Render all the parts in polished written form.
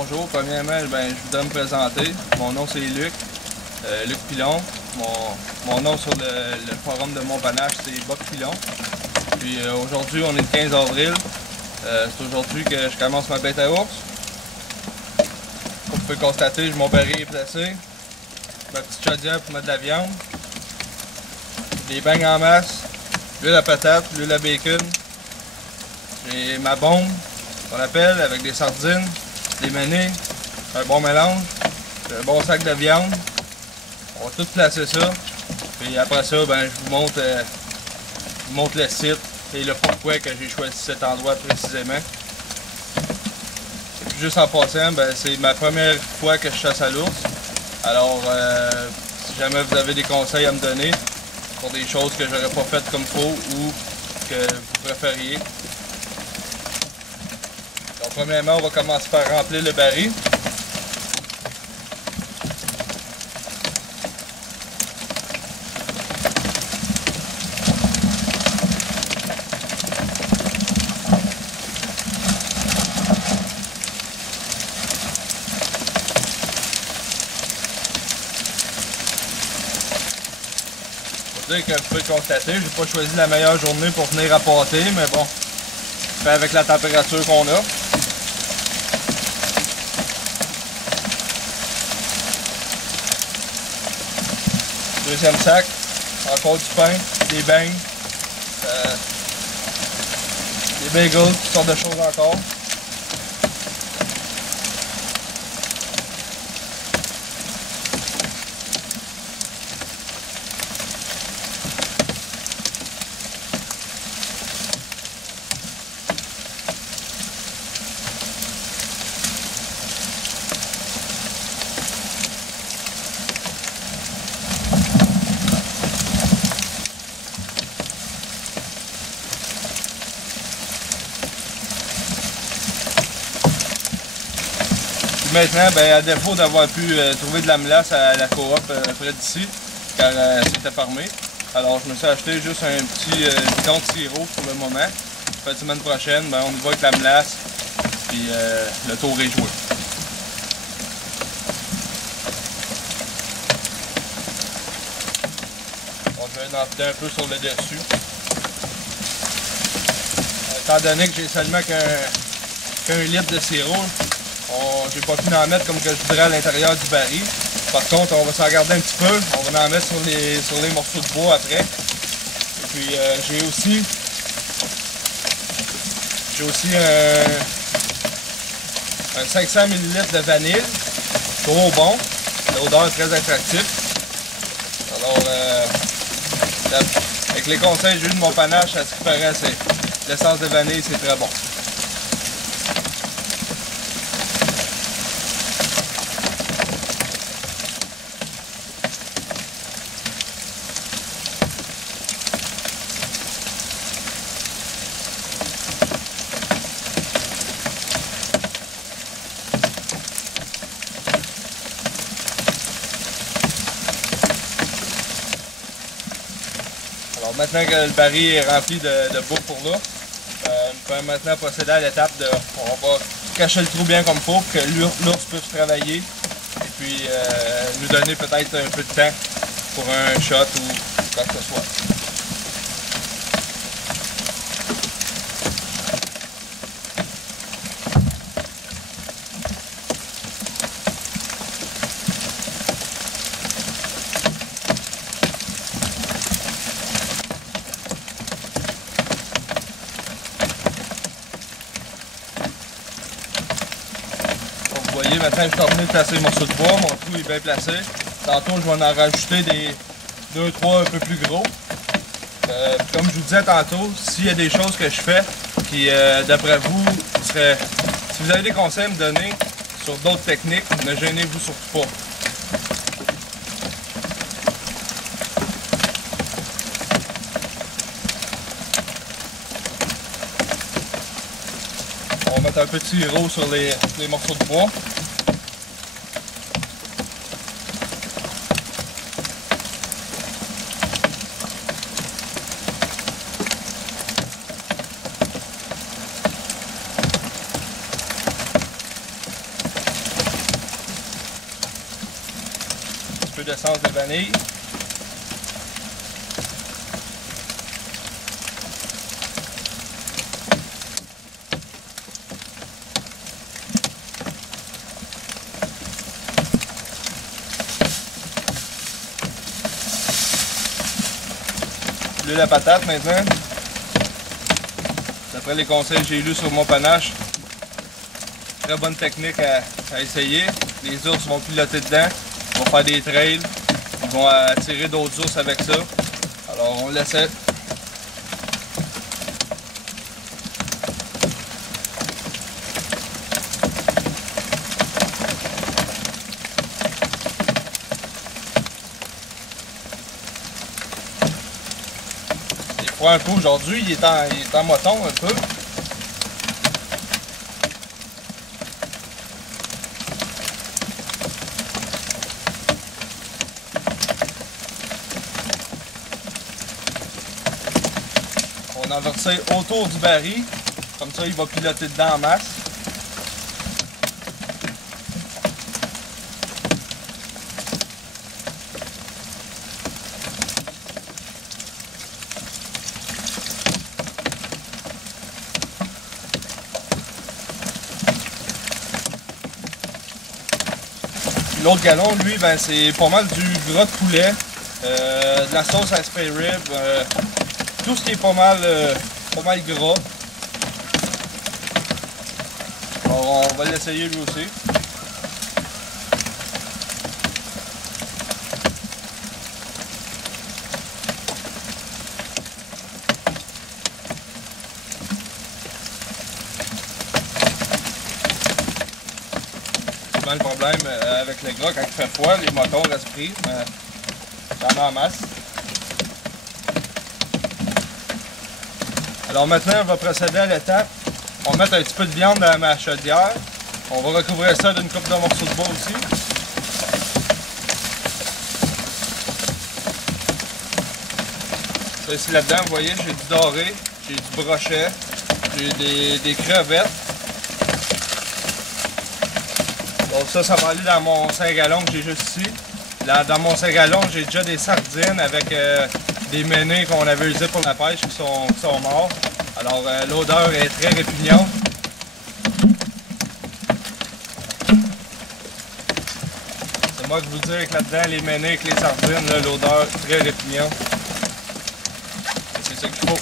bonjour. Premièrement, je voudrais me présenter. Mon nom c'est Luc, Luc Pilon. Mon nom sur le forum de mon panache c'est Boc Pilon. Puis aujourd'hui, on est le 15 avril. C'est aujourd'hui que je commence ma bête à ours. Comme vous pouvez constater, mon baril est placé. Ma petite chaudière pour mettre de la viande. Des beignes en masse. L'huile à patate, l'huile à bacon. J'ai ma bombe, qu'on appelle, avec des sardines, des menées, un bon mélange, un bon sac de viande. On va tout placer ça. Puis après ça, je vous montre le site et le pourquoi que j'ai choisi cet endroit précisément. Et puis juste en passant, c'est ma première fois que je chasse à l'ours. Alors, si jamais vous avez des conseils à me donner pour des choses que j'aurais pas faites comme faut ou que vous préfériez. Donc, premièrement, on va commencer par remplir le baril. Que vous pouvez constater, j'ai pas choisi la meilleure journée pour venir appâter, mais bon, je fais avec la température qu'on a. Deuxième sac, encore du pain, des beignes, des bagels, toutes sortes de choses encore. Maintenant, à défaut d'avoir pu trouver de la mélasse à la coop près d'ici, car c'était fermé, alors je me suis acheté juste un petit bidon de sirop pour le moment. La semaine prochaine, on y va avec la mélasse, puis le tour est joué. On va en filer un peu sur le dessus. Étant donné que j'ai seulement qu'un litre de sirop, j'ai pas pu en mettre comme que je voudrais à l'intérieur du baril. Par contre, on va s'en garder un petit peu. On va en mettre sur les morceaux de bois après. Et puis j'ai aussi un 500 ml de vanille. Trop bon. L'odeur est très attractive. Alors, avec les conseils que j'ai eu de mon panache, à ce qui paraît, l'essence de vanille, c'est très bon. Alors maintenant que le baril est rempli de bouffe pour là, nous pouvons maintenant procéder à l'étape de... On va cacher le trou bien comme il faut pour que l'ours puisse travailler et puis nous donner peut-être un peu de temps pour un shot ou quoi que ce soit. Vous voyez, maintenant je suis terminé de placer le morceau de bois, mon trou est bien placé. Tantôt je vais en rajouter des 2-3 un peu plus gros. Comme je vous disais tantôt, s'il y a des choses que je fais qui d'après vous seraient... Si vous avez des conseils à me donner sur d'autres techniques, ne gênez-vous surtout pas. On va mettre un peu de sirop sur les morceaux de bois. d'essence de vanille. L'huile à patate maintenant. D'après les conseils que j'ai lus sur mon panache, très bonne technique à essayer. Les ours vont piloter dedans, ils vont faire des trails, ils vont attirer d'autres ours avec ça. Alors on l'essaie. Un peu aujourd'hui, il est en moton un peu. On a versé autour du baril, comme ça il va piloter dedans en masse. L'autre gallon, lui, ben, c'est pas mal du gras de poulet, de la sauce à spare rib, tout ce qui est pas mal gras. Alors, on va l'essayer lui aussi. Le problème avec le gras, quand il fait froid, les motons restent pris, mais j'en ai en masse. Alors maintenant, on va procéder à l'étape. On va mettre un petit peu de viande dans ma chaudière. On va recouvrir ça d'une coupe de morceaux de bois aussi. Ça, ici là-dedans, vous voyez, j'ai du doré, j'ai du brochet, j'ai des crevettes. Donc ça va aller dans mon 5 gallons que j'ai juste ici. Là, dans mon 5 gallons, j'ai déjà des sardines avec des menés qu'on avait usés pour la pêche qui sont morts. Alors l'odeur est très répugnante. C'est moi que vous dis que là-dedans, les menés avec les sardines, l'odeur est très répugnante. C'est ça qu'il faut.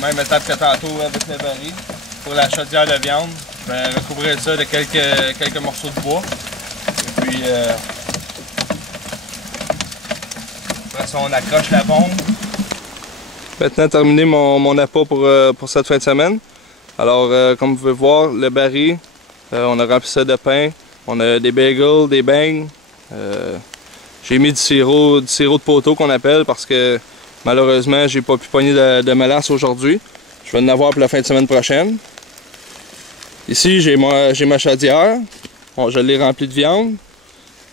Même étape que tantôt avec le baril. Pour la chaudière de viande, je vais recouvrir ça de quelques morceaux de bois. Et puis, après ça, on accroche la bombe. Maintenant, terminé mon appât pour cette fin de semaine. Alors, comme vous pouvez voir, le baril, on a rempli ça de pain. On a des bagels, des beignes. J'ai mis du sirop de poteau qu'on appelle parce que malheureusement, j'ai pas pu pogner de mélasse aujourd'hui. Je vais en avoir pour la fin de semaine prochaine. Ici, j'ai ma chaudière. Bon, je l'ai remplie de viande.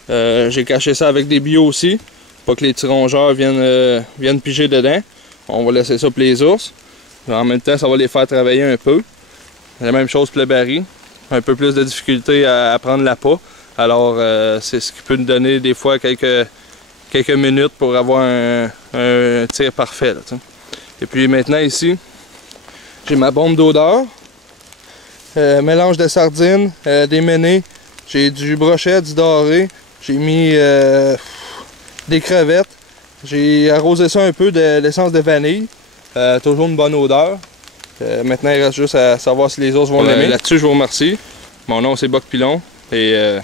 J'ai caché ça avec des bio aussi, pas que les petits rongeurs viennent piger dedans. On va laisser ça pour les ours. En même temps, ça va les faire travailler un peu. La même chose pour le baril. Un peu plus de difficulté à prendre l'appât. Alors, c'est ce qui peut nous donner des fois quelques minutes pour avoir un tir parfait. Là, et puis maintenant ici, j'ai ma bombe d'odeur, mélange de sardines, des menés, j'ai du brochet, du doré, j'ai mis des crevettes, j'ai arrosé ça un peu de l'essence de vanille, toujours une bonne odeur. Maintenant il reste juste à savoir si les ours vont l'aimer. Là-dessus je vous remercie, mon nom c'est Boc Pilon et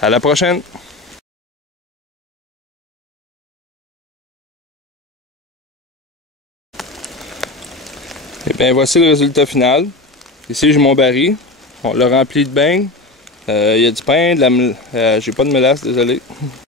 à la prochaine! Et bien voici le résultat final. Ici j'ai mon baril. On l'a rempli de beignes. Il y a du pain, j'ai pas de mélasse, désolé.